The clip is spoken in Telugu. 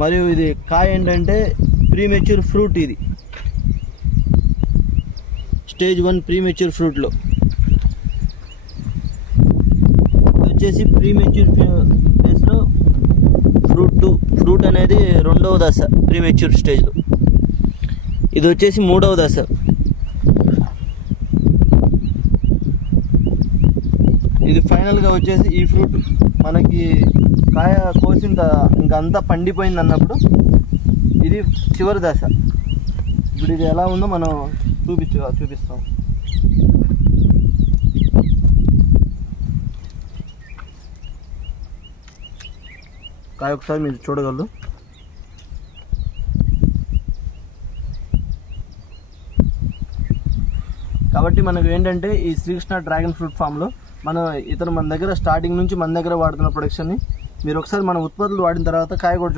మరియు ఇది కాయ ఏంటంటే ప్రీమెచ్యూర్ ఫ్రూట్. ఇది స్టేజ్ 1 ప్రీమెచ్యూర్ ఫ్రూట్లో. ఇది వచ్చేసి ప్రీమెచ్యూర్ ఫేజ్లో ఫ్రూట్ అనేది 2వ దశ ప్రీమెచ్యూర్ స్టేజ్లో. ఇది వచ్చేసి 3వ దశ. ఇది ఫైనల్గా వచ్చేసి ఈ ఫ్రూట్ మనకి కాయ కోసిన ఇంకా అంతా పండిపోయింది అన్నప్పుడు ఇది చివరి దశ. ఇప్పుడు ఇది ఎలా ఉందో మనం చూపిస్తాం. కాయ ఒకసారి మీరు చూడగలరు. కాబట్టి మనకు ఏంటంటే ఈ శ్రీకృష్ణ డ్రాగన్ ఫ్రూట్ ఫామ్లో మన దగ్గర స్టార్టింగ్ నుంచి మన దగ్గర వాడుతున్న ప్రొడక్షన్ని మీరు ఒకసారి మన ఉత్పత్తులు వాడిన తర్వాత కాయ కూడా